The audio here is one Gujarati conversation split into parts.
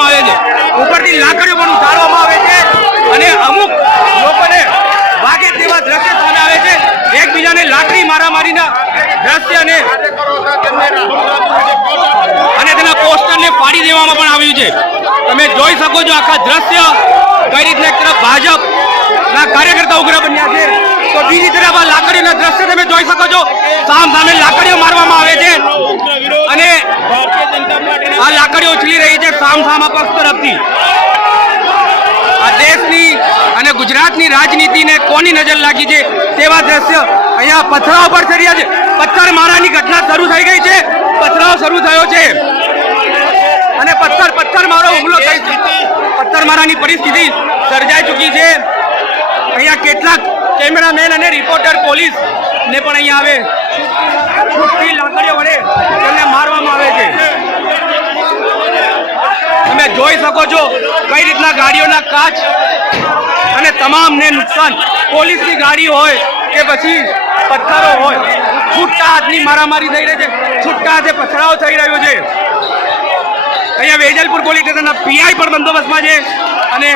કરવામાં આવે છે, ઉપરથી લાકડીઓ પણ ઉતારવામાં આવે છે અને અમુક લોકોને વાગે તેવા દ્રશ્ય સામે આવે છે, એકબીજાને લાકડી મારામારીના દ્રશ્ય અને તેના પોસ્ટરને ફાડી દેવામાં પણ આવ્યું છે. તમે જોઈ શકો છો આખા દ્રશ્ય કઈ રીતના એક તરફ ભાજપના કાર્યકર્તા ઉગ્ર બન્યા છે તો બીજી તરફ આ લાકડીના દ્રશ્ય તમે જોઈ શકો છો, સામ સામે લાકડીઓ મારવામાં આવે છે અને આ લાકડીઓ ઉછળી રહી છે સામ સામા પક્ષ તરફથી. આ દેશની અને ગુજરાતની રાજનીતિને કોની નજર લાગી છે તેવા દ્રશ્ય અહીંયા પથરાવ પર થઈ રહ્યા છે. પથ્થર મારાની ઘટના શરૂ થઈ ગઈ છે, પથરાવ શરૂ થયો છે અને પથ્થર મારો હુમલો થઈ છે, પથ્થર મારાની પરિસ્થિતિ સર્જાઈ ચૂકી છે. અહીંયા કેટલાક કેમેરામેન અને રિપોર્ટર પોલીસ ને પણ અહીંયા આવે છૂટતી લાકડીઓ વડે તેમને મારવામાં આવે છે. તમે જોઈ શકો છો કઈ રીતના ગાડીઓના કાચ અને તમામને નુકસાન, પોલીસની ગાડી હોય કે પછી પથ્થરો હોય, છૂટા હાથની મારામારી થઈ રહી છે, છૂટા હાથે પથરાવ થઈ રહ્યો છે. અહીંયા વેજલપુર પોલીસ સ્ટેશનના પીઆઈ પણ બંદોબસ્તમાં છે અને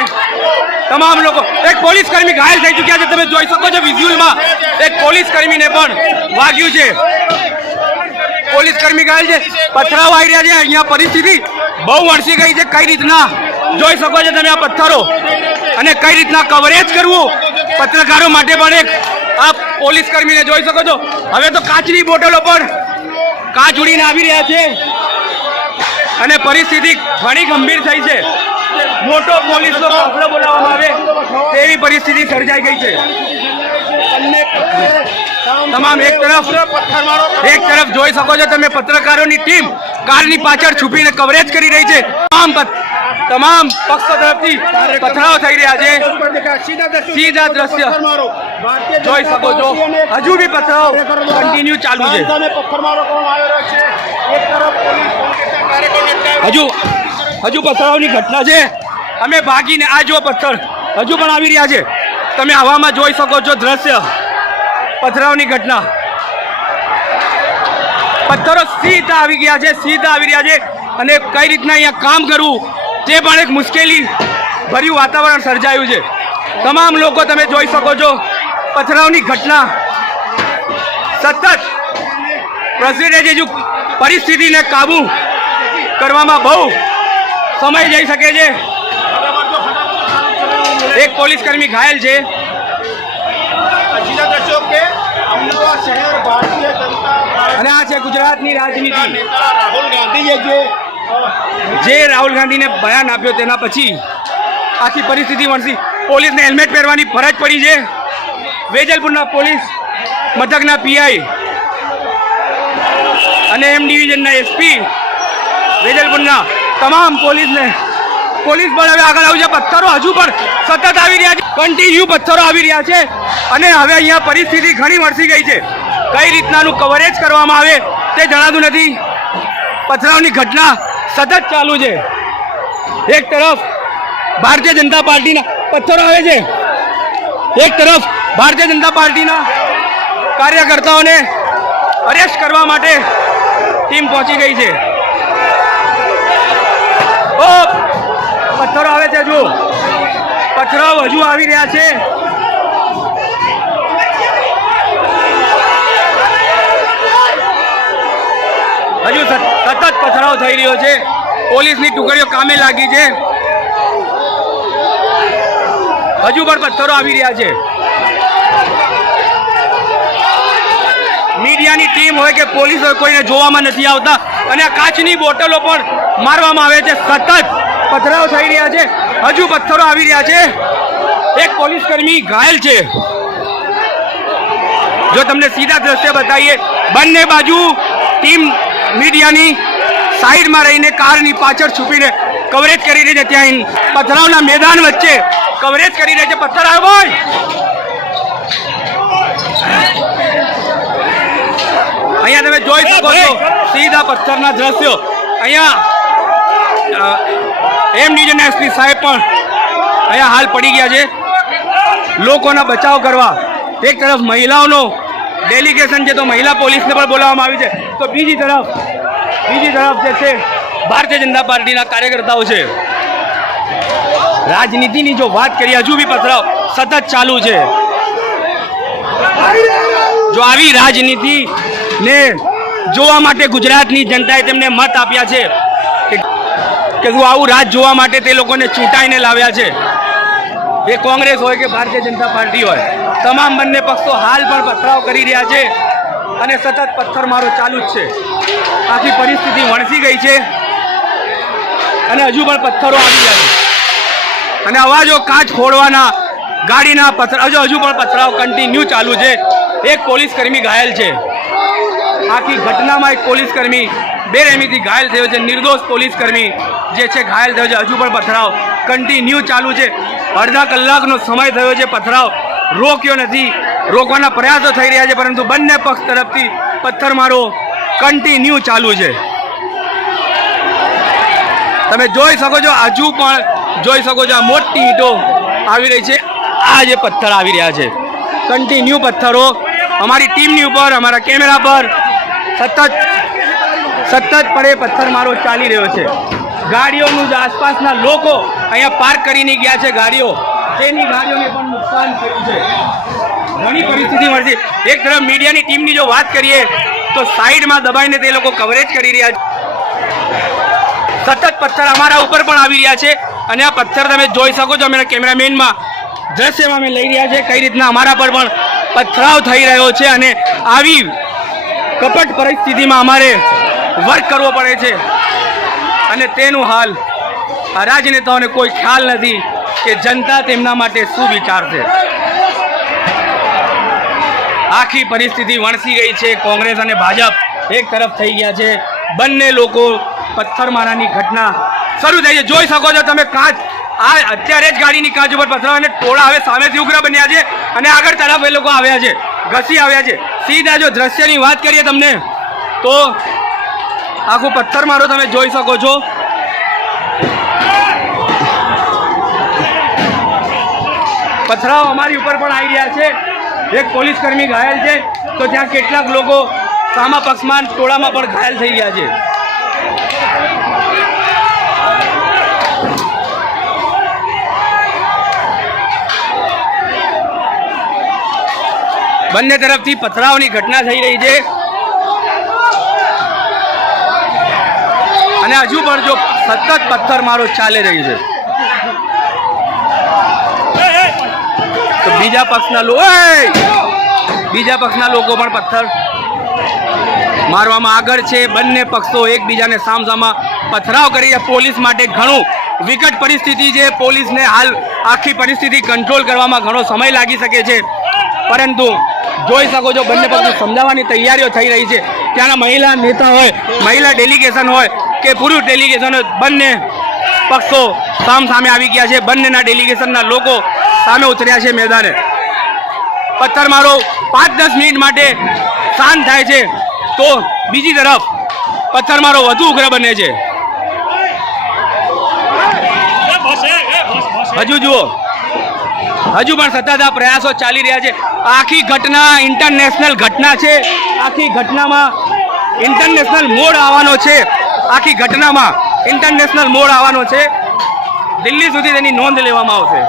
તમામ લોકો, એક પોલીસ કર્મી ઘાયલ થઈ ચૂક્યા છે. તમે જોઈ શકો છો વિઝ્યુઅલમાં એક પોલીસ કર્મીને પણ વાગ્યું છે, પોલીસ કર્મી ઘાયલ છે, પથરાવ આવી રહ્યા છે. અહીંયા પરિસ્થિતિ બહુ વણસી ગઈ છે. કઈ રીતના જોઈ શકો છો તમે આ પથ્થરો અને કઈ રીતના કવરેજ કરવું પત્રકારો માટે પણ એક આ પોલીસ કર્મીને જોઈ શકો છો. હવે તો કાચની બોટલો પણ કાચ ઉડીને આવી રહ્યા છે અને પરિસ્થિતિ ઘણી ગંભીર થઈ છે. મોટો પોલીસનો કાફલો બોલાવવામાં આવે તેવી પરિસ્થિતિ સર્જાઈ ગઈ છે. તમામ એક તરફ જોઈ શકો છો તમે પત્રકારોની ટીમ કારની પાછળ છુપીને કવરેજ કરી રહી છે. તમામ પક્ષો તરફથી પથરાવ થઈ રહ્યા છે. સીધા દ્રશ્ય જોઈ શકો છો, હજુ બી પથરાવ કન્ટિન્યુ ચાલુ છે. હજુ પથરાવની ઘટના છે. અમે ભાગીને આ જો પથ્થર હજુ પણ આવી રહ્યા છે. તમે હવામાં જોઈ શકો છો દ્રશ્ય પથરાવની ઘટના. પથ્થરો સીધા આવી ગયા છે, સીધા આવી રહ્યા છે અને કઈ રીતના અહીંયા કામ કરવું તે પણ એક મુશ્કેલી ભર્યું વાતાવરણ સર્જાયું છે. તમામ લોકો તમે જોઈ શકો છો પથરાવની ઘટના સતત પ્રસિદ્ધ છે. જો પરિસ્થિતિને કાબુ કરવામાં બહુ સમય જઈ શકે છે. એક પોલીસ કર્મી ઘાયલ છે. અને આ છે ગુજરાતની રાજનીતિ. જે રાહુલ ગાંધીને બયાન આપ્યો તેના પછી આખી પરિસ્થિતિ વણસી. પોલીસને હેલ્મેટ પહેરવાની ફરજ પડી છે. વેજલપુરના પોલીસ મથકના પીઆઈ અને એમ ડિવિઝનના એસપી વેજલપુરના તમામ પોલીસ બળ હવે આગળ આવ્યું છે. પથ્થરો હજુ પણ સતત આવી રહ્યા છે, કન્ટિન્યુ પથ્થરો આવી રહ્યા છે અને હવે અહીંયા પરિસ્થિતિ ઘણી વણસી ગઈ છે. કઈ રીતનાનું કવરેજ કરવામાં આવે તે જણાતું નથી. પથરાવની ઘટના સતત ચાલુ છે. એક તરફ ભારતીય જનતા પાર્ટીના પથ્થરો આવે છે, એક તરફ ભારતીય જનતા પાર્ટીના કાર્યકર્તાઓને અરેસ્ટ કરવા માટે ટીમ પહોંચી ગઈ છે. પથ્થરો આવે છે, હજુ પથ્થરો હજુ આવી રહ્યા છે. હજુ સતત પથરાવ થઈ રહ્યો છે. પોલીસની ટુકડીઓ કામે લાગી છે. હજુ પણ પથ્થરો આવી રહ્યા છે. મીડિયાની ટીમ હોય કે પોલીસ હોય કોઈને જોવામાં નથી આવતા અને આ કાચની બોટલો પણ મારવામાં આવે છે. સતત પથરાવ થઈ રહ્યા છે. હજુ પથ્થરો આવી રહ્યા છે. એક પોલીસ કર્મી ઘાયલ છે. જો તમને સીધા દ્રશ્ય બતાવીએ, બંને બાજુ ટીમ મીડિયાની સાઈડમાં રહીને કારની પાછળ છુપીને કવરેજ કરી રહી છે. ત્યાં પથરાવના મેદાન વચ્ચે કવરેજ કરી રહી છે. પથ્થર આવ્યો હોય અહીંયા તમે જોઈ શકો છો સીધા પથ્થરના દ્રશ્યો. અહીંયા એમ ડિવિઝનના એસપી સાહેબ પણ અહીંયા હાલ પડી ગયા છે લોકોના બચાવ કરવા. એક તરફ મહિલાઓનો ડેલિગેશન છે તો મહિલા પોલીસને પણ બોલાવવામાં આવી છે, તો બીજી તરફ જે છે ભારતીય જનતા પાર્ટીના કાર્યકર્તાઓ છે. રાજનીતિની જો વાત કરીએ હજુ બી પથરાવ સતત ચાલુ છે. જો આવી રાજનીતિને જોવા માટે ગુજરાતની જનતાએ તેમને મત આપ્યા છે કે શું આવું રાજ જોવા માટે તે લોકોને ચૂંટાઈને લાવ્યા છે. એ કોંગ્રેસ હોય કે ભારતીય જનતા પાર્ટી હોય, તમામ બંને પક્ષો હાલ પણ પથરાવ કરી રહ્યા છે અને સતત પથ્થરમારો ચાલુ જ છે. આખી પરિસ્થિતિ વણસી ગઈ છે અને હજુ પણ પથ્થરો આવી રહ્યા છે અને અવાજો કાચ ફોડવાના, ગાડીના પથ્થર હજુ પણ પથરાવ કન્ટિન્યુ ચાલુ છે. એક પોલીસ કર્મી ઘાયલ છે. આખી ઘટનામાં એક પોલીસ કર્મી બેરહેમીથી ઘાયલ થયો છે. નિર્દોષ પોલીસ કર્મી જે છે ઘાયલ થયો છે. હજુ પણ પથરાવ કન્ટિન્યુ ચાલુ છે. અડધા કલાકનો સમય થયો છે. પથરાવ રોક્યો નથી. રોકવાના પ્રયાસો થઈ રહ્યા છે પરંતુ બંને પક્ષ તરફથી પથ્થરમારો કન્ટિન્યુ ચાલુ છે. તમે જોઈ શકો છો, હજુ પણ જોઈ શકો છો આ મોટી ઈંટો આવી રહી છે. આ જે પથ્થર આવી રહ્યા છે કન્ટિન્યુ પથ્થરો અમારી ટીમની ઉપર, અમારા કેમેરા પર સતત પડે પથ્થરમારો ચાલી રહ્યો છે. ગાડીઓનું જે આસપાસના લોકો અહીંયા પાર્ક કરીને ગયા છે ગાડીઓ, તેની ગાડીઓને પણ નુકસાન થયું છે. ઘણી પરિસ્થિતિ મળશે. એક તરફ મીડિયાની ટીમની જો વાત કરીએ તો સાઈડમાં દબાઈને તે લોકો કવરેજ કરી રહ્યા છે. સતત પથ્થર અમારા ઉપર પણ આવી રહ્યા છે અને આ પથ્થર તમે જોઈ શકો છો. અમારા કેમેરામેનમાં દ્રશ્યમાં અમે લઈ રહ્યા છે કઈ રીતના અમારા પર પણ પથરાવ થઈ રહ્યો છે અને આવી કપટ પરિસ્થિતિમાં અમારે વર્ક કરવો પડે છે અને તેનું હાલ આ રાજનેતાઓને કોઈ ખ્યાલ નથી કે જનતા તેમના માટે શું વિચારશે. આખી પરિસ્થિતિ વણસી ગઈ છે. કોંગ્રેસ અને ભાજપ એક તરફ થઈ ગયા છે. બંને લોકો પથ્થરમારાની ઘટના શરૂ થઈ છે. જોઈ શકો છો તમે કાચ, આ અત્યારે જ ગાડીની કાચ ઉપર પથરાવ અને ટોળા હવે સામેથી ઉગ્ર બન્યા છે અને આગળ તરફ એ લોકો આવ્યા છે, ઘસી આવ્યા છે. સીધા જો દ્રશ્યની વાત કરીએ તમને તો આખું પથ્થરમારો તમે જોઈ શકો છો. પથરાવ અમારી ઉપર પણ આવી રહ્યા છે. એક પોલીસ કર્મી ઘાયલ છે તો ત્યાં કેટલાક લોકો સામા પક્ષમાં ટોળામાં પણ ઘાયલ થઈ ગયા છે. બંને તરફથી પથરાવની ઘટના થઈ રહી છે અને હજુ પણ જો સતત પથ્થરમારો ચાલી રહી છે તો બીજા પક્ષના લોકો પણ પથ્થર મારવામાં આગળ છે. બંને પક્ષો એકબીજાને સામસામા પથરાવ કરી છે. પોલીસ માટે ઘણું વિકટ પરિસ્થિતિ છે. પોલીસને હાલ આખી પરિસ્થિતિ કંટ્રોલ કરવામાં ઘણો સમય લાગી શકે છે પરંતુ જોઈ શકો છો બંને પક્ષને સમજાવવાની તૈયારીઓ થઈ રહી છે. ત્યાંના મહિલા નેતા હોય, મહિલા ડેલિગેશન હોય કે પુરુષ ડેલિગેશન હોય, બંને પક્ષો સામે આવી ગયા છે. બંનેના ડેલિગેશનના લોકો સામે ઉતર્યા છે મેદાને. પથ્થરમારો 5-10 મિનિટ માટે શાંત થાય છે તો બીજી તરફ પથ્થરમારો વધુ ઉગ્ર બને છે. હજુ જુઓ, હજુ પણ સતત આ પ્રયાસો ચાલી રહ્યા છે. આખી ઘટના ઇન્ટરનેશનલ ઘટના છે. આખી ઘટનામાં ઇન્ટરનેશનલ મોડ આવવાનો છે. આખી ઘટનામાં ઇન્ટરનેશનલ મોડ આવવાનો છે. દિલ્હી સુધી તેની નોંધ લેવામાં આવશે.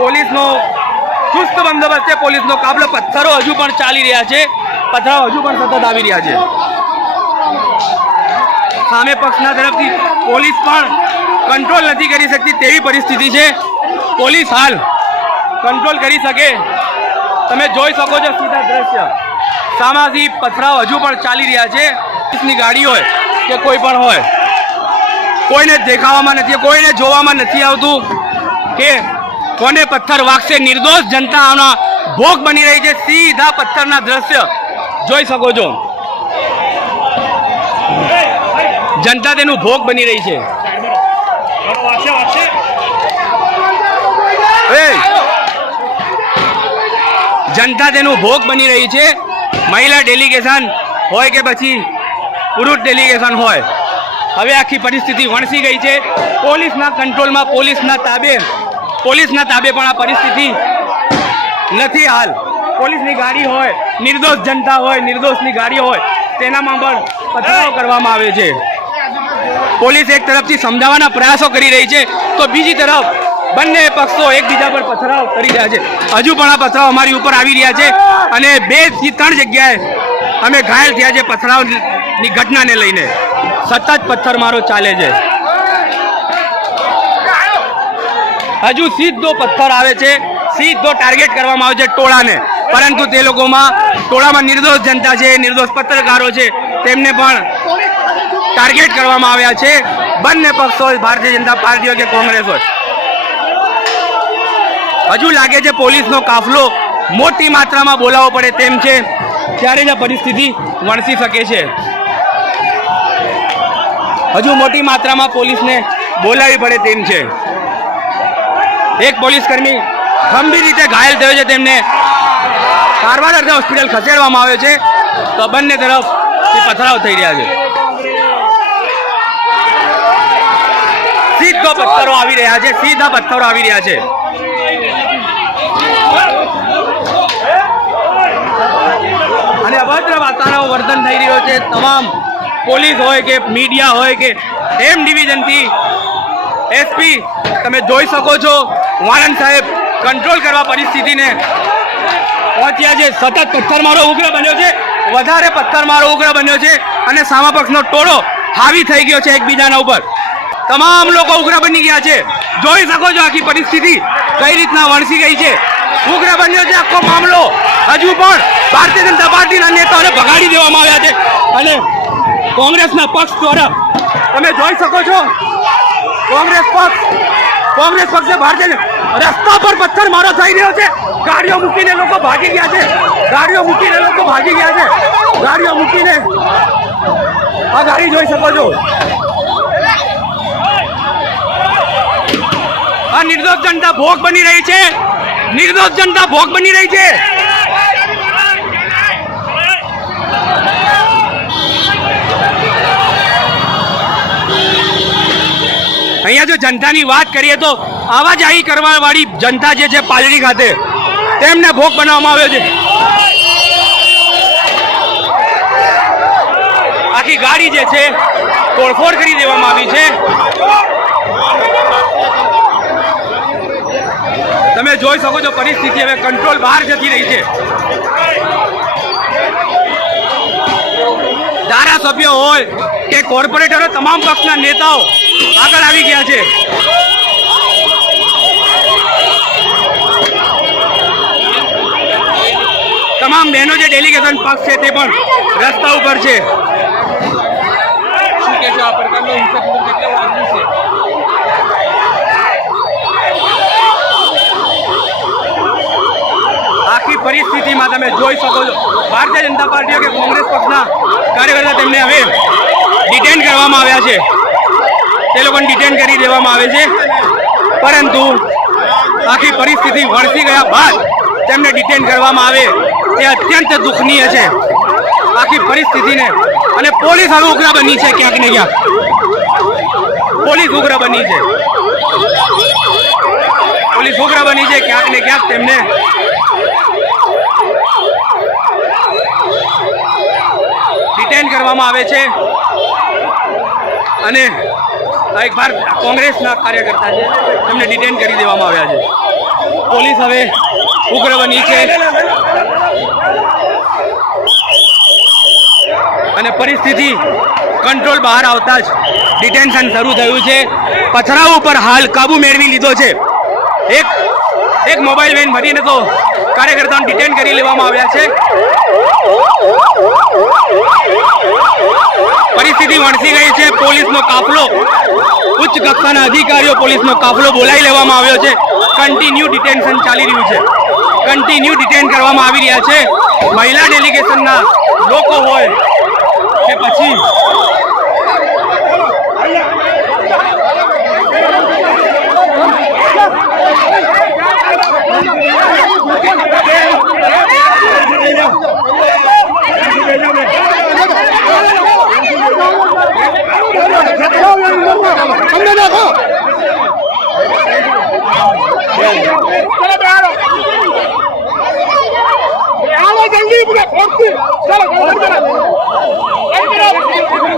પોલીસનો ચુસ્ત બંદોબસ્ત છે. પોલીસનો કાફલો. પથ્થરો હજુ પણ ચાલી રહ્યા છે. પથ્થરો હજુ પણ સતત આવી રહ્યા છે. સામે પક્ષના તરફથી પોલીસ પણ કંટ્રોલ નથી કરી શકતી તેવી પરિસ્થિતિ છે. પોલીસ હાલ કંટ્રોલ કરી શકે. તમે જોઈ શકો છો સીધા દ્રશ્ય. સામાથી પથરાવ હજુ પણ ચાલી રહ્યા છે. પોલીસની ગાડી હોય કે કોઈ પણ હોય, કોઈને દેખાવામાં નથી, કોઈને જોવામાં નથી આવતું કે કોને પથ્થર વાગશે. નિર્દોષ જનતાના ભોગ બની રહી છે. સીધા પથ્થરના દ્રશ્ય જોઈ શકો છો. જનતા તેનું ભોગ બની રહી છે. જનતા તેનું ભોગ બની રહી છે. મહિલા ડેલિગેશન હોય કે પછી પુરુષ ડેલિગેશન હોય, હવે આખી પરિસ્થિતિ વણસી ગઈ છે. પોલીસના કંટ્રોલમાં, પોલીસના તાબે પણ આ પરિસ્થિતિ નથી હાલ. પોલીસની ગાડી હોય, નિર્દોષ જનતા હોય, નિર્દોષની ગાડીઓ હોય, તેનામાં પણ પથરાવ કરવામાં આવે છે. પોલીસ એક તરફથી સમજાવવાના પ્રયાસો કરી રહી છે તો બીજી તરફ બંને પક્ષો એકબીજા પર પથરાવ કરી રહ્યા છે. હજુ પણ આ પથરાવ અમારી ઉપર આવી રહ્યા છે અને 2 થી 3 જગ્યાએ અમે ઘાયલ થયા છે પથરાવની ઘટનાને લઈને. સતત પથ્થરમારો ચાલે છે. હજુ સીધો પથ્થર આવે છે, સીધો ટાર્ગેટ કરવામાં આવે છે ટોળાને, પરંતુ તે ટોળામાં નિર્દોષ જનતા છે, નિર્દોષ પત્રકારો છે, તેમને પણ ટાર્ગેટ કરવામાં આવ્યા છે. બંને પક્ષો હોય, ભારતીય જનતા પાર્ટી હોય કે કોંગ્રેસ હોય. હજુ લાગે છે પોલીસનો કાફલો મોટી માત્રામાં બોલાવવો પડે તેમ છે, ત્યારે જ આ પરિસ્થિતિ વણસી શકે છે. હજુ મોટી માત્રામાં પોલીસને બોલાવવી પડે તેમ છે. એક પોલીસકર્મી ગંભીર રીતે ઘાયલ થયો છે, તેમને સારવાર અર્થે હોસ્પિટલ ખસેડવામાં આવ્યો છે. તો બંને તરફથી પથરાવ થઈ રહ્યા છે. સીધા પથ્થરો આવી રહ્યા છે, સીધા પથ્થરો આવી રહ્યા છે. અને અભદ્ર વાતાવરણ વર્તન થઈ રહ્યો છે. તમામ પોલીસ હોય કે મીડિયા હોય કે એમ ડિવિઝનથી એસપી તમે જોઈ શકો છો વાણંદ સાહેબ કંટ્રોલ કરવા પરિસ્થિતિને પહોંચ્યા છે. સતત પથ્થરમારો ઉગ્ર બન્યો છે, વધારે પથ્થરમારો ઉગ્ર બન્યો છે અને સામા પક્ષનો ટોળો હાવી થઈ ગયો છે એકબીજાના ઉપર. તમામ લોકો ઉગ્ર બની ગયા છે. જોઈ શકો છો આખી પરિસ્થિતિ કઈ રીતના વણસી ગઈ છે. ઉગ્ર બન્યો છે આખો મામલો. હજુ પણ ભારતીય જનતા પાર્ટીના નેતાઓને ભગાડી દેવામાં આવ્યા છે અને કોંગ્રેસના પક્ષ દ્વારા તમે જોઈ શકો છો કોંગ્રેસ પક્ષે ભારતીય રસ્તા પર પથ્થરમારો થઈ રહ્યો છે. ગાડીઓ મૂકીને લોકો ભાગી ગયા છે. ગાડીઓ મૂકીને આ ગાડી જોઈ શકો છો. આ નિર્દોષ જનતા ભોગ બની રહી છે. નિર્દોષ જનતા ભોગ બની રહી છે. અહીંયા જો જનતાની વાત કરીએ તો આવાજાહી કરવા વાળી જનતા જે છે પાલડી ખાતે તેમને ભોગ બનાવવામાં આવ્યો છે. આખી ગાડી જે છે તોડફોડ કરી દેવામાં આવી છે. તમે જોઈ શકો છો પરિસ્થિતિ હવે કંટ્રોલ બહાર જતી રહી છે. ધારાસભ્યો હોય કે કોર્પોરેટરો તમામ પક્ષના નેતાઓ આગળ આવી ગયા છે. તમામ બહેનો જે ડેલિગેશન પક્ષ છે તે પણ રસ્તા ઉપર છે. શું કહેશો આ પ્રકારનો હિંસક કેટલો વાગ્યું છે? આખી પરિસ્થિતિમાં તમે જોઈ શકો છો ભારતીય જનતા પાર્ટી કે કોંગ્રેસ પક્ષના કાર્યકર્તા તેમને હવે ડિટેન કરવામાં આવ્યા છે. તે લોકોને ડિટેન કરી દેવામાં આવે છે, પરંતુ આખી પરિસ્થિતિ વણસી ગયા બાદ તેમને ડિટેન કરવામાં આવે તે અત્યંત દુઃખનીય છે આખી પરિસ્થિતિને. અને પોલીસ હવે ઉગ્ર બની છે ક્યાંક ને ક્યાંક. પોલીસ ઉગ્ર બની છે ક્યાંક ને ક્યાંક. તેમને ડિટેન કરવામાં આવે છે અને એક બાર કોંગ્રેસના કાર્યકર્તા છે તેમને ડિટેન કરી દેવામાં આવ્યા છે. પોલીસ હવે ઉગ્ર બની છે અને પરિસ્થિતિ કંટ્રોલ બહાર આવતા જ ડિટેન્શન શરૂ થયું છે. પથરાવ ઉપર હાલ કાબુ મેળવી લીધો છે. એક મોબાઈલ વેન ભરીને તો કાર્યકર્તાઓને ડિટેન કરી લેવામાં આવ્યા છે. પરિસ્થિતિ વણસી ગઈ છે. પોલીસનો કાફલો, ઉચ્ચ કક્ષાના અધિકારીઓ, પોલીસનો કાફલો બોલાવી લેવામાં આવ્યો છે. કન્ટિન્યુ ડિટેન્શન ચાલી રહ્યું છે. કન્ટિન્યુ ડિટેન કરવામાં આવી રહ્યા છે. મહિલા ડેલિગેશનના લોકો હોય કે પછી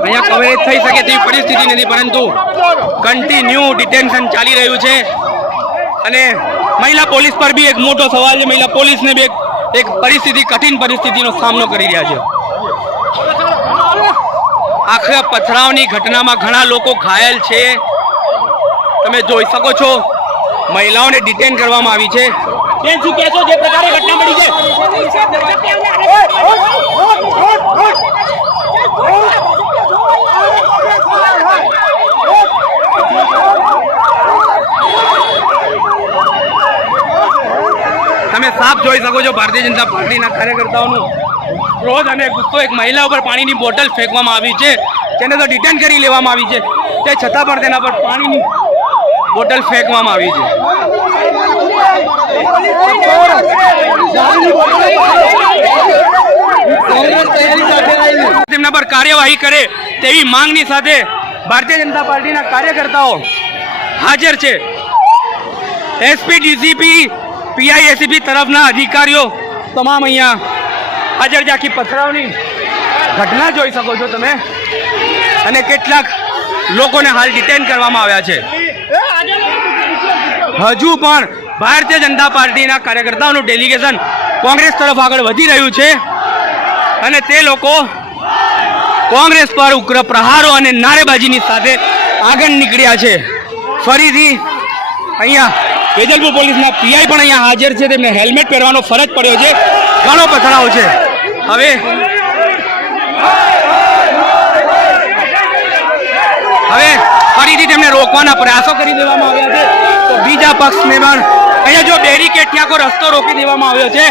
અહીંયા થઈ શકે તેવી પરિસ્થિતિ નથી, પરંતુ કન્ટિન્યુ ડિટેન્શન ચાલી રહ્યું છે. અને મહિલા પોલીસ પર બી એક મોટો સવાલ છે. મહિલા પોલીસને બી એક પરિસ્થિતિ, કઠિન પરિસ્થિતિનો સામનો કરી રહ્યા છે. આખા પથરાવની ઘટનામાં ઘણા લોકો ઘાયલ છે. તમે જોઈ શકો છો મહિલાઓને ડિટેન કરવામાં આવી છે. બેન, શું કહેશો જે પ્રકારે ઘટના બની છે? તમે સાફ જોઈ શકો છો ભારતીય જનતા પાર્ટીના કાર્યકર્તાઓનું ક્રોધ અને ગુસ્સો. એક મહિલા ઉપર પાણીની બોટલ ફેંકવામાં આવી છે, તેને તો ડિટેન કરી લેવામાં આવી છે, તે છતાં પણ તેના પર પાણીની બોટલ ફેંકવામાં આવી છે. તેમના પર કાર્યવાહી કરે તેવી માંગની સાથે ભારતીય જનતા પાર્ટીના કાર્યકર્તાઓ હાજર છે. એસપી, ડીસીપી, પીઆઈએસીપી તરફના અધિકારીઓ તમામ અહીંયા હાજર છે. આખી પથરાવની ઘટના જોઈ શકો છો તમે. અને કેટલાક લોકોને હાલ ડિટેન કરવામાં આવ્યા છે. હજુ પણ ભારતીય જનતા પાર્ટીના કાર્યકર્તાઓનું ડેલિગેશન કોંગ્રેસ તરફ આગળ વધી રહ્યું છે અને તે લોકો કોંગ્રેસ પર ઉગ્ર પ્રહારો અને નારેબાજીની સાથે આગળ નીકળ્યા છે. ફરીથી અહીંયા વેજલપુર પોલીસના પીઆઈ પણ અહીંયા હાજર છે. તેમને હેલ્મેટ પહેરવાનો ફરજ પડ્યો છે. ઘણો પથરાવ છે. હવે ફરીથી તેમને રોકવાના પ્રયાસો કરી દેવામાં આવ્યા છે. તો બીજા પક્ષને પણ અહીંયા જો બેરીકેડ ત્યાં કોઈ રસ્તો રોકી દેવામાં આવ્યો છે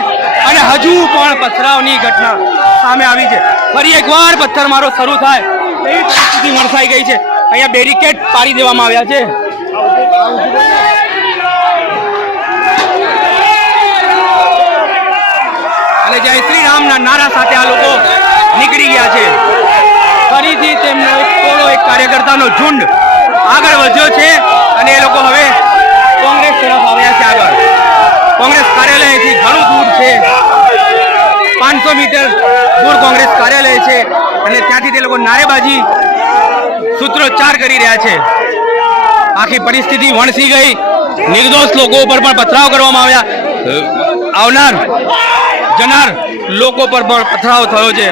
અને હજુ પણ પથરાવની ઘટના સામે આવી છે. ફરી એકવાર પથ્થરમારો શરૂ થાય એવી પરિસ્થિતિ વરસાઈ ગઈ છે. અહીંયા બેરીકેડ પાડી દેવામાં આવ્યા છે. અને જય શ્રી રામના નારા સાથે આ લોકો નીકળી ગયા છે. ફરીથી તેમનો એક કાર્યકર્તાનો ઝુંડ આગળ વધ્યો છે અને એ લોકો હવે કોંગ્રેસ તરફ આવ્યા છે. આગળ કોંગ્રેસ કાર્યાલયથી ઘણું દૂર છે, 500 મીટર દૂર કોંગ્રેસ કાર્યાલય છે અને ત્યાંથી તે લોકો નારેબાજી સૂત્રોચ્ચાર કરી રહ્યા છે. આખી પરિસ્થિતિ વણસી ગઈ. નિર્દોષ લોકો ઉપર પણ પથરાવ કરવામાં આવ્યા. આવનાર જનાર લોકો પર પણ પથરાવ થયો છે.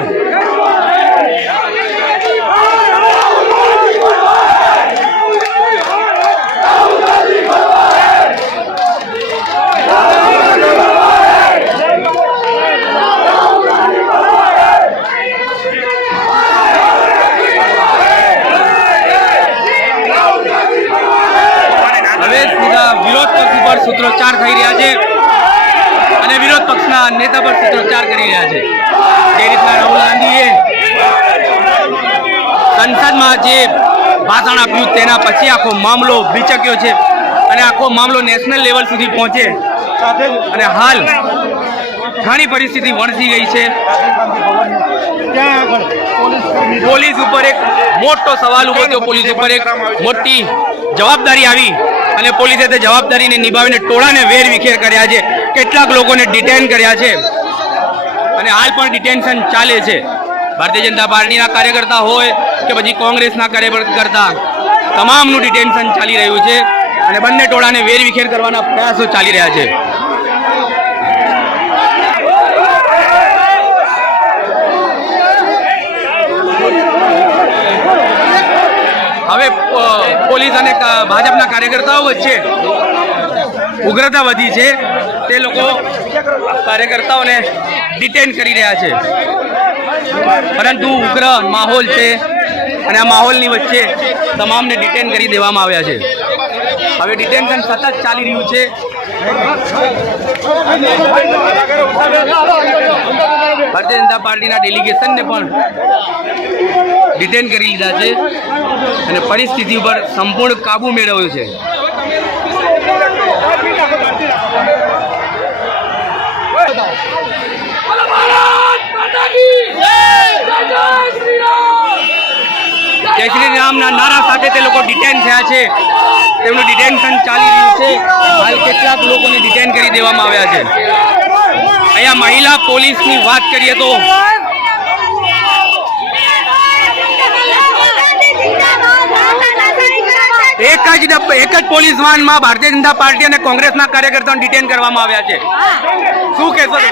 સૂત્રોચ્ચાર થઈ રહ્યા છે અને વિરોધ પક્ષના નેતા પર સૂત્રોચ્ચાર કરી રહ્યા છે. જે રીતના રાહુલ ગાંધીએ સંસદમાં જે ભાષણ આપ્યું તેના પછી આખો મામલો ભીચક્યો છે અને આખો મામલો નેશનલ લેવલ સુધી પહોંચે અને હાલ ઘણી પરિસ્થિતિ વણસી ગઈ છે. પોલીસ ઉપર એક મોટો સવાલ ઉભો થયો. પોલીસ ઉપર એક મોટી જવાબદારી આવી અને પોલીસે તે જવાબદારીને નિભાવીને ટોળાને વેરવિખેર કર્યા છે. કેટલાક લોકોને ડિટેન કર્યા છે અને હાલ પણ ડિટેન્શન ચાલે છે. ભારતીય જનતા પાર્ટીના કાર્યકર્તા હોય કે પછી કોંગ્રેસના કાર્યકર્તા, તમામનું ડિટેન્શન ચાલી રહ્યું છે અને બંને ટોળાને વેરવિખેર કરવાના પ્રયાસો ચાલી રહ્યા છે. હવે પોલીસ અને ભાજપના કાર્યકર્તાઓ વચ્ચે ઉગ્રતા વધી છે. તે લોકો કાર્યકર્તાઓને ડિટેન કરી રહ્યા છે, પરંતુ ઉગ્ર માહોલ છે અને આ માહોલની વચ્ચે તમામને ડિટેન કરી દેવામાં આવ્યા છે. હવે ડિટેન્શન સતત ચાલી રહ્યું છે. ભારતીય જનતા પાર્ટીના ડેલિગેશનને પણ ડિટેન કરી લીધા છે અને પરિસ્થિતિ ઉપર સંપૂર્ણ કાબુ મેળવ્યો છે. જય શ્રી રામના નારા સાથે તે લોકો ડિટેન થયા છે. તેમનું ડિટેન્શન ચાલી રહ્યું છે. હાલ કેટલાક લોકોને ડિટેન કરી દેવામાં આવ્યા છે. અહીંયા મહિલા પોલીસની વાત કરીએ તો એક જ પોલીસ વાનમાં ભારતીય જનતા પાર્ટી અને કોંગ્રેસના કાર્યકર્તાઓને ડિટેન કરવામાં આવ્યા છે. શું કહેશો તમે?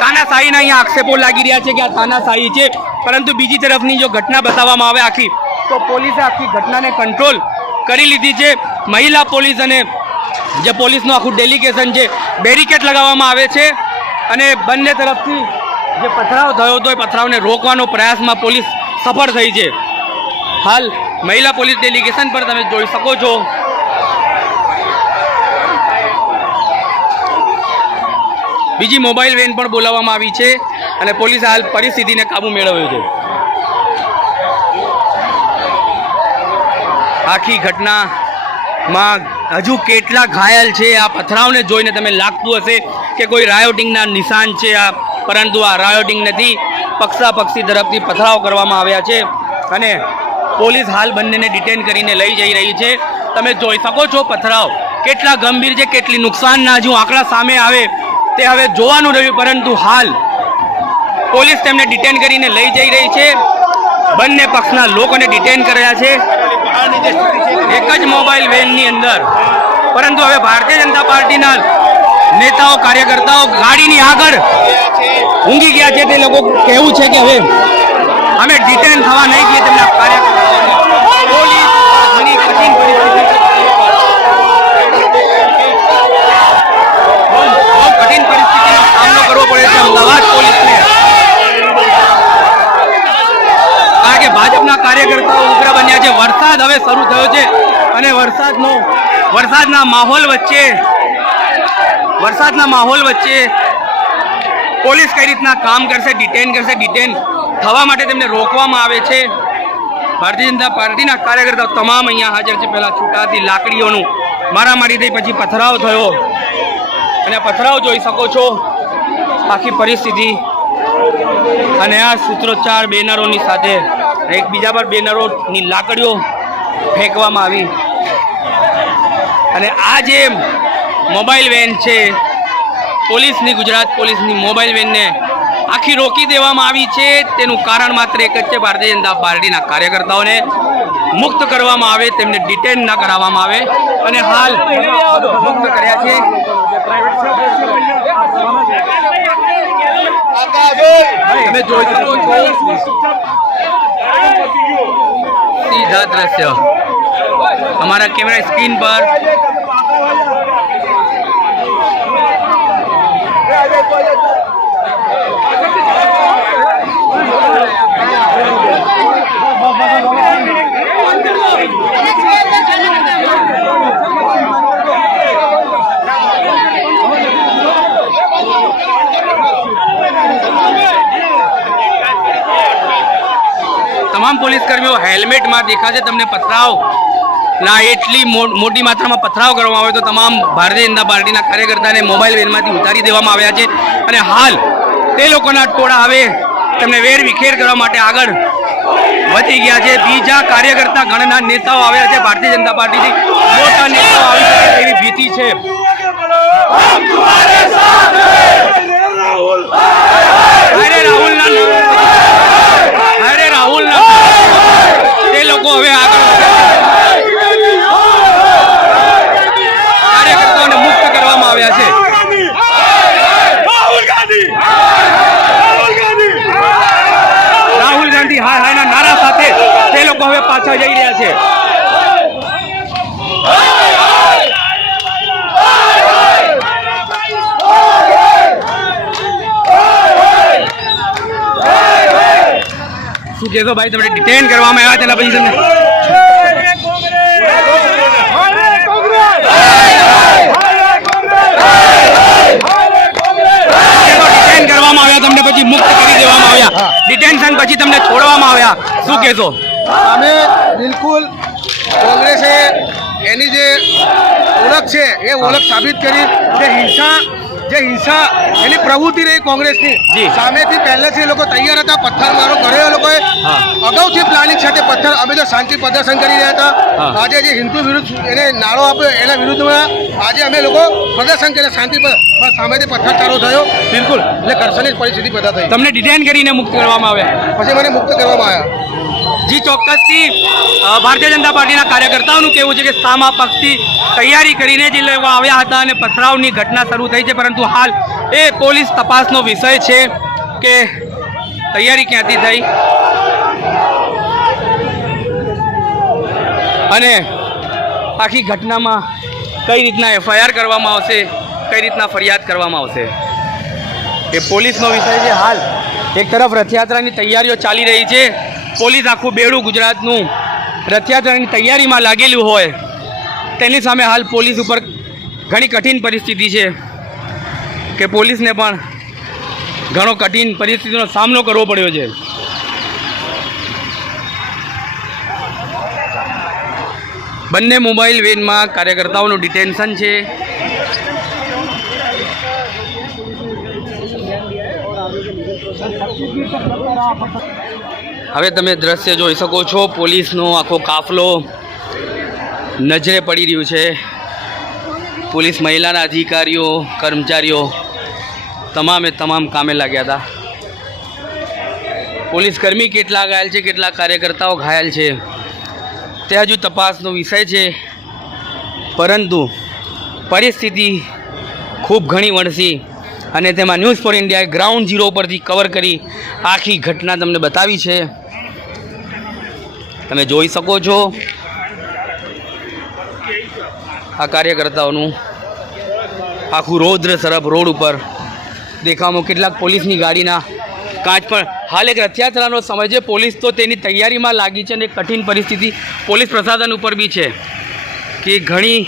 તાનાશાહીના અહીંયા આક્ષેપો લાગી રહ્યા છે કે આ તાનાશાહી છે, પરંતુ બીજી તરફની જો ઘટના બતાવવામાં આવે આખી, તો પોલીસે આખી ઘટનાને કંટ્રોલ કરી લીધી છે. મહિલા પોલીસ અને જે પોલીસનું આખું ડેલિગેશન છે, બેરિકેડ લગાવવામાં આવે છે અને બંને તરફથી જે પથરાવ થયો હતો એ પથરાવને રોકવાનો પ્રયાસમાં પોલીસ સફળ થઈ છે. હાલ મહિલા પોલીસ ડેલિગેશન પર તમે જોઈ શકો છો બીજી મોબાઈલ વેન પણ બોલાવવામાં આવી છે અને પોલીસે હાલ પરિસ્થિતિને કાબુ મેળવ્યો છે. આખી ઘટનામાં હજુ કેટલા ઘાયલ છે આ પથરાવને જોઈને તમે લાગતું હશે કે કોઈ રાયોટિંગના નિશાન છે આ, પરંતુ આ રાયોટિંગ નથી. પક્ષાપક્ષી તરફથી પથરાવ કરવામાં આવ્યા છે અને પોલીસ હાલ બંનેને ડિટેન કરીને લઈ જઈ રહી છે. તમે જોઈ શકો છો પથરાવ કેટલા ગંભીર છે, કેટલી નુકસાનના હજુ આંકડા સામે આવે તે હવે જોવાનું રહ્યું, પરંતુ હાલ પોલીસ તેમને ડિટેન કરીને લઈ જઈ રહી છે. બંને પક્ષના લોકોને ડિટેન કર્યા છે એક જ મોબાઈલ વેનની અંદર, પરંતુ હવે ભારતીય જનતા પાર્ટીના નેતાઓ કાર્યકર્તાઓ ગાડીની આગળ ઊંઘી ગયા છે. તે લોકો કહેવું છે કે હવે અમે ડિટેન થવા નહીં દઈએ તેમના કાર્યકર્તાઓને. પોલીસ ઘણી કઠિન પરિસ્થિતિ કઠિન પરિસ્થિતિનો સામનો કરવો પડે છે અમદાવાદ પોલીસને, કારણ કે ભાજપના કાર્યકર્તાઓ ઉગ્ર બન્યા છે. વરસાદ હવે શરૂ થયો છે અને વરસાદના માહોલ વચ્ચે પોલીસ કઈ રીતના કામ કરશે, ડિટેન થવા માટે તેમને રોકવામાં આવે છે. ભારતીય જનતા પાર્ટીના કાર્યકર્તાઓ તમામ અહીંયા હાજર છે. પહેલા છૂટાથી લાકડીઓનું મારામારી થઈ, પછી પથરાવ થયો અને પથરાવ જોઈ શકો છો આખી પરિસ્થિતિ. અને આ સૂત્રોચ્ચાર બેનરોની સાથે એકબીજા પર બેનરોની લાકડીઓ ફેંકવામાં આવી અને આ જે મોબાઈલ વેન છે પોલીસની, ગુજરાત પોલીસની મોબાઈલ વેનને આખી રોકી દેવામાં આવી છે. તેનું કારણ માત્ર એક જ છે, ભારતીય જનતા પાર્ટીના કાર્યકર્તાઓને મુક્ત કરવામાં આવે, તેમને ડિટેન ન કરાવવામાં આવે અને હાલ મુક્ત કર્યા છે. તમે જોઈ શકો છો સીધા દ્રશ્ય અમારા કેમેરા સ્ક્રીન પર. તમામ પોલીસ કર્મીઓ હેલ્મેટમાં દેખાશે તમને. પથરાવના એટલી મોટી માત્રામાં પથરાવ કરવામાં આવે તો તમામ ભારતીય જનતા પાર્ટીના કાર્યકર્તાને મોબાઈલ વેનમાંથી ઉતારી દેવામાં આવ્યા છે અને હાલ તે લોકોના ટોળા હવે તેમને વેર વિખેર કરવા માટે આગળ વધી ગયા છે. બીજા કાર્યકર્તા ગણના નેતાઓ આવ્યા છે, ભારતીય જનતા પાર્ટીથી મોટા નેતાઓ આવી શકે તેવી ભીતિ છે. રાહુલ તે લોકો હવે આગળ કાર્યકર્તાઓને મુક્ત કરવામાં આવ્યા છે. રાહુલ ગાંધી હાય હાયના નારા સાથે તે લોકો હવે પાછા જઈ રહ્યા છે. શું કહેશો ભાઈ, તમને ડિટેન કરવામાં આવ્યા તેના પછી તમને ડિટેન કરવામાં આવ્યા, તમને પછી મુક્ત કરી દેવામાં આવ્યા, ડિટેન્શન પછી તમને છોડવામાં આવ્યા, શું કહેશો? અમે બિલકુલ કોંગ્રેસે એની જે ઓળખ છે એ ઓળખ સાબિત કરી. જે હિંસા એની પ્રવૃત્તિ રહી કોંગ્રેસની સામેથી પહેલેથી એ લોકો તૈયાર હતા. પથ્થરમારો કર્યો એ લોકોએ અગાઉથી એક સાથે પથ્થર, અમે તો શાંતિ પ્રદર્શન કરી રહ્યા હતા. હા. આજે જે હિન્દુ વિરુદ્ધ એને નારો આપ્યો એના વિરુદ્ધમાં આજે અમે લોકો પ્રદર્શન કર્યા શાંતિ પર, પણ સામેથી પથ્થરચારો થયો. બિલકુલ. એટલે ઘર્ષણની પરિસ્થિતિ પેદા થઈ. તમને ડિટેન કરીને મુક્ત કરવામાં આવ્યા. પછી મને મુક્ત કરવામાં આવ્યા. જી ચોક્કસથી ભારતીય જનતા પાર્ટીના કાર્યકર્તાઓનું કહેવું છે કે સામા પક્ષથી તૈયારી કરીને જ લેવા આવ્યા હતા અને પથરાવની ઘટના શરૂ થઈ છે, પરંતુ હાલ એ પોલીસ તપાસનો વિષય છે કે તૈયારી ક્યાંથી થઈ અને આખી ઘટનામાં કઈ રીતના FIR કરવામાં આવશે, કઈ રીતના ફરિયાદ કરવામાં આવશે, એ પોલીસનો વિષય છે. હાલ એક તરફ રથયાત્રાની તૈયારીઓ ચાલી રહી છે. પોલીસ આખું બેડું ગુજરાતનું રથયાત્રાની તૈયારીમાં લાગેલું હોય તેની સામે હાલ પોલીસ ઉપર ઘણી કઠિન પરિસ્થિતિ છે કે પોલીસને પણ ઘણો કઠિન પરિસ્થિતિનો સામનો કરવો પડ્યો છે. બંને મોબાઈલ વેનમાં કાર્યકર્તાઓનું ડિટેન્શન છે. હવે તમે દ્રશ્ય જોઈ શકો છો, પોલીસનો આખો કાફલો નજરે પડી રહ્યું છે. પોલીસ મહિલાના અધિકારીઓ, કર્મચારીઓ તમામે તમામ કામે લાગ્યા હતા. પોલીસ કર્મી કેટલા ઘાયલ છે, કેટલા કાર્યકર્તાઓ ઘાયલ છે તે હજુ તપાસનો વિષય છે, પરંતુ પરિસ્થિતિ ખૂબ ઘણી વણસી અને તેમાં ન્યૂઝ ફોર ઇન્ડિયાએ ગ્રાઉન્ડ ઝીરો પરથી કવર કરી આખી ઘટના તમને બતાવી છે. તમે જોઈ શકો છો આ કાર્યકર્તાઓનું આખું રૌદ્ર સરફ રોડ ઉપર દેખાવામાં કેટલાક પોલીસની ગાડીના કાચ પણ. હાલ એક રથયાત્રાનો સમય છે, પોલીસ તો તેની તૈયારીમાં લાગી છે અને કઠિન પરિસ્થિતિ પોલીસ પ્રશાસન ઉપર બી છે કે ઘણી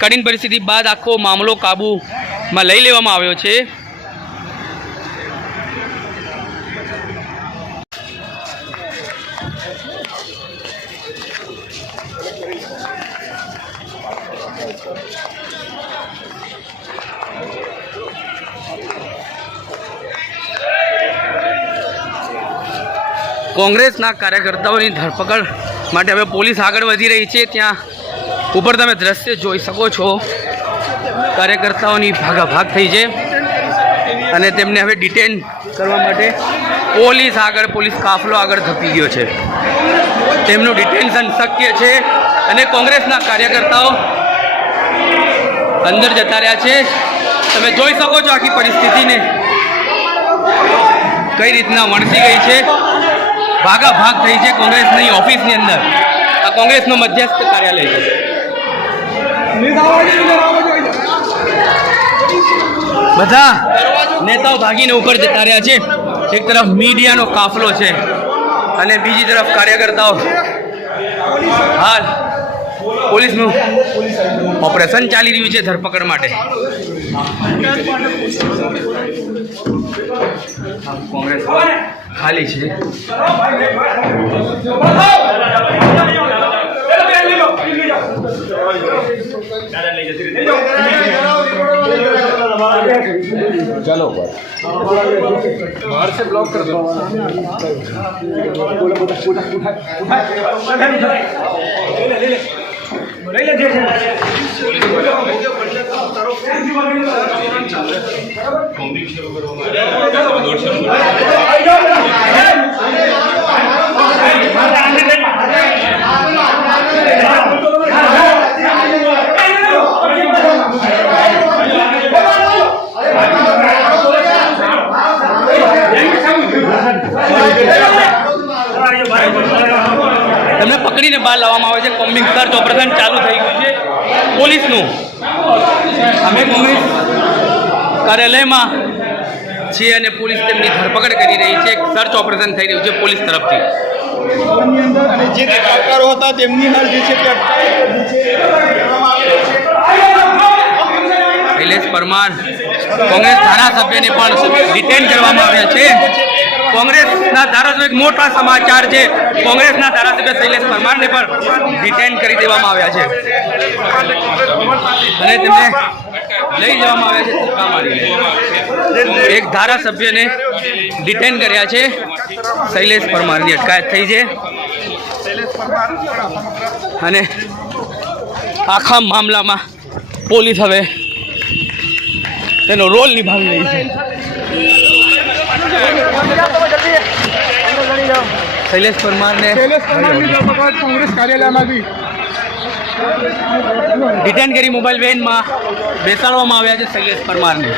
કઠિન પરિસ્થિતિ બાદ આખો મામલો કાબૂમાં લઈ લેવામાં આવ્યો છે. કોંગ્રેસના કાર્યકર્તાઓની ધરપકડ માટે હવે પોલીસ આગળ વધી રહી છે. ત્યાં ઉપર તમે દ્રશ્ય જોઈ શકો છો, કાર્યકર્તાઓની ભાગાભાગ થઈ છે અને તેમને હવે ડિટેન કરવા માટે પોલીસ કાફલો આગળ ધપી ગયો છે. તેમનું ડિટેન્શન શક્ય છે અને કોંગ્રેસના કાર્યકર્તાઓ અંદર જતા રહ્યા છે. તમે જોઈ શકો છો આખી પરિસ્થિતિને કઈ રીતના વણસી ગઈ છે, ભાગાભાગ થઈ છે કોંગ્રેસની ઓફિસની અંદર. આ કોંગ્રેસનો મધ્યસ્થ કાર્યાલય છે. બધા નેતાઓ ભાગીને ઉપર જતા રહ્યા છે. એક તરફ મીડિયાનો કાફલો છે અને બીજી તરફ કાર્યકર્તાઓ. હાલ પોલીસનું ઓપરેશન ચાલી રહ્યું છે ધરપકડ માટે. કોંગ્રેસ ખાલી છે. चलो बाहर से ब्लॉक कर दो. તેમને પકડીને બહાર લાવવામાં આવે છે. કોમ્બિંગ સર્ચ ઓપરેશન ચાલુ થઈ ગયું છે પોલીસનું. અમે કોંગ્રેસ કાર્યાલયમાં છીએ અને પોલીસ તેમની ધરપકડ કરી રહી છે. એક સર્ચ ઓપરેશન થઈ રહ્યું છે પોલીસ તરફથી. અને જે દેખાવકારો હતા તેમની હાલ જે છે તે શૈલેષ પરમાર કોંગ્રેસ ધારાસભ્યને પણ ડિટેન કરવામાં આવ્યા છે. કોંગ્રેસના ધારાસભ્ય એક મોટા સમાચાર છે, કોંગ્રેસના ધારાસભ્ય શૈલેષ પરમારને પણ ડિટેન કરી દેવામાં આવ્યા છે અને તેમને લઈ જવામાં આવ્યા છે ધક્કા મારીને. એક ધારાસભ્યને ડિટેન કર્યા છે. શૈલેષ પરમારની અટકાયત થઈ છે. અને આખા મામલામાં પોલીસ હવે તેનો રોલ નિભાવી રહી છે. શૈલેષ પરમારને કોંગ્રેસ કાર્યાલયમાંથી ડિટેન કરી મોબાઈલ વેનમાં બેસાડવામાં આવ્યા છે. શૈલેષ પરમારને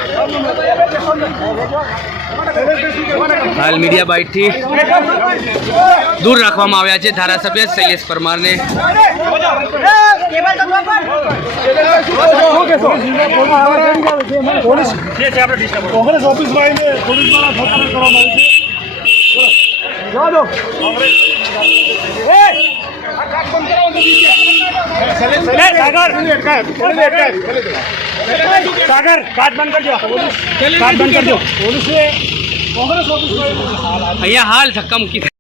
હાલ મીડિયા બાઇટથી દૂર રાખવામાં આવ્યા છે. ધારાસભ્ય શૈલેષ પરમારને કોંગ્રેસ ઓફિસમાં આવીને પોલીસ દ્વારા ધરપકડ કરવામાં આવી છે. સાગર કાટ બંધ કરજો. કાટ બંધ કરજો. પોલીસે કોંગ્રેસ ઓફિસમાં અહીંયા હાલ ધક્કા મૂકી